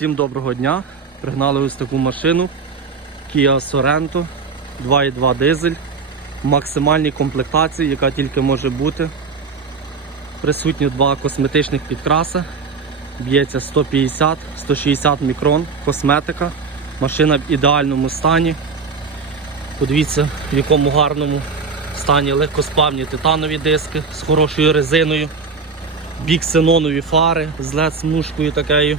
Всім доброго дня. Пригнали ось таку машину Kia Sorento 2.2 дизель в максимальній комплектації, яка тільки може бути. Присутні два косметичних підкраси. Б'ється 150-160 мікрон, косметика. Машина в ідеальному стані. Подивіться, в якому гарному стані легкосплавні титанові диски з хорошою резиною, біксенонові фари з led смужкою такою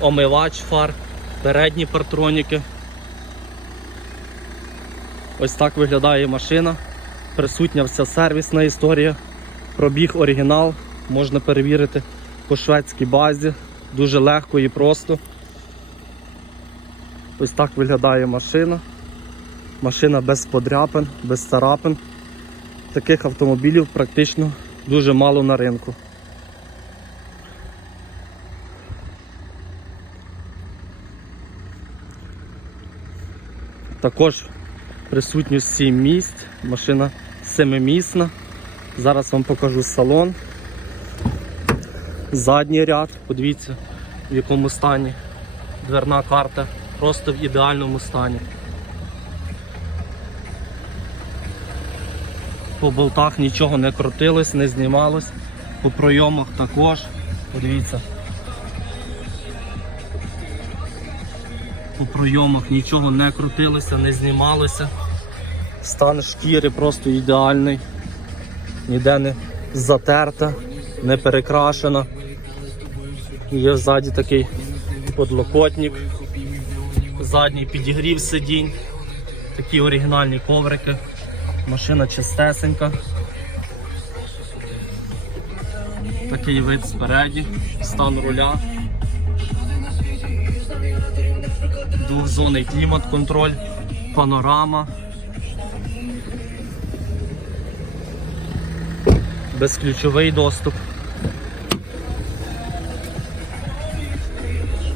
омивач фар, передні партроніки. Ось так виглядає машина. Присутня вся сервісна історія. Пробіг оригінал, можна перевірити по шведській базі. Дуже легко і просто. Ось так виглядає машина. Машина без подряпин, без царапин. Таких автомобілів практично дуже мало на ринку. Також присутньо 7 місць, машина семимісна. Зараз вам покажу салон. Задній ряд, подивіться, в якому стані. Дверна карта, просто в ідеальному стані. По болтах нічого не крутилось, не знімалось, по пройомах також. Подивіться. По пройомах нічого не крутилося, не знімалося. Стан шкіри просто ідеальний, ніде не затерта, не перекрашена. Є ззаді такий подлокотник, задній підігрів сидінь, такі оригінальні коврики, машина чистесенька. Такий вид спереді, стан руля. Двохзонний клімат-контроль, панорама. Безключовий доступ.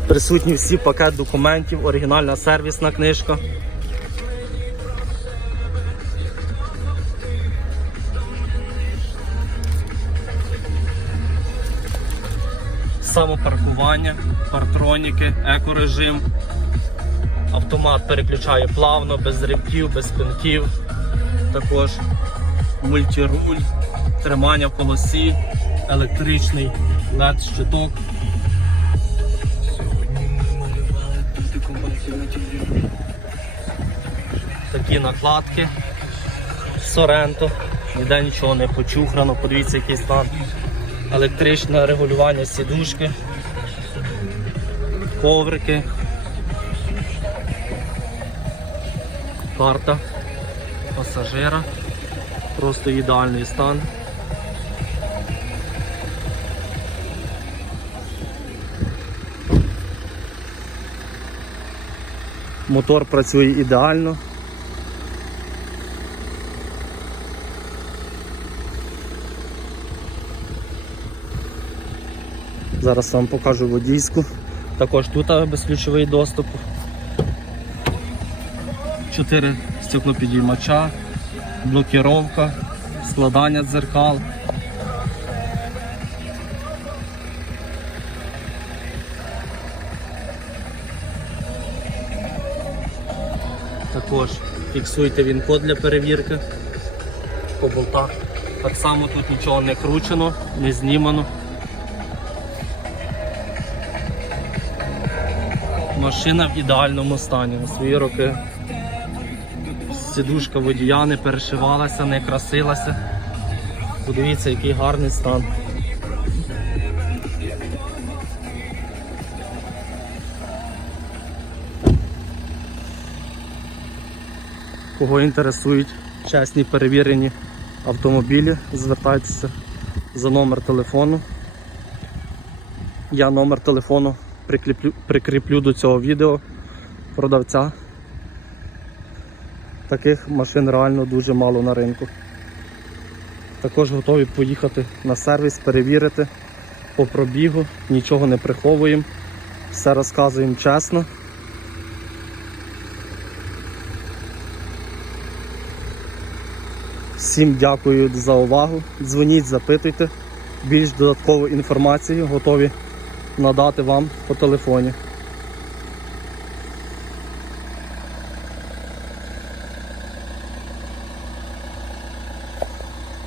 Присутні всі пакет документів, оригінальна сервісна книжка. Самопаркування, партроніки, екорежим. Автомат переключає плавно, без ривків, без пинків. Також мультируль, тримання в полосі, електричний LED-щиток. Такі накладки. Соренто. Ніде нічого не почухрано, подивіться, який стан. Електричне регулювання сідушки, коврики. Карта пасажира. Просто ідеальний стан. Мотор працює ідеально. Зараз вам покажу водійську. Також тут безключовий доступ. 4 стеклопідіймача, блокіровка, складання дзеркал. Також фіксуйте він код для перевірки по болтах. Так само тут нічого не кручено, не знімано. Машина в ідеальному стані на свої роки. Сідушка водія не перешивалася, не красилася. Подивіться, який гарний стан. Кого інтересують чесні перевірені автомобілі, звертайтеся за номер телефону. Я номер телефону прикріплю, прикріплю до цього відео продавця. Таких машин реально дуже мало на ринку. Також готові поїхати на сервіс, перевірити по пробігу, нічого не приховуємо, все розказуємо чесно. Всім дякую за увагу. Дзвоніть, запитуйте. Більш додаткову інформацію готові надати вам по телефоні.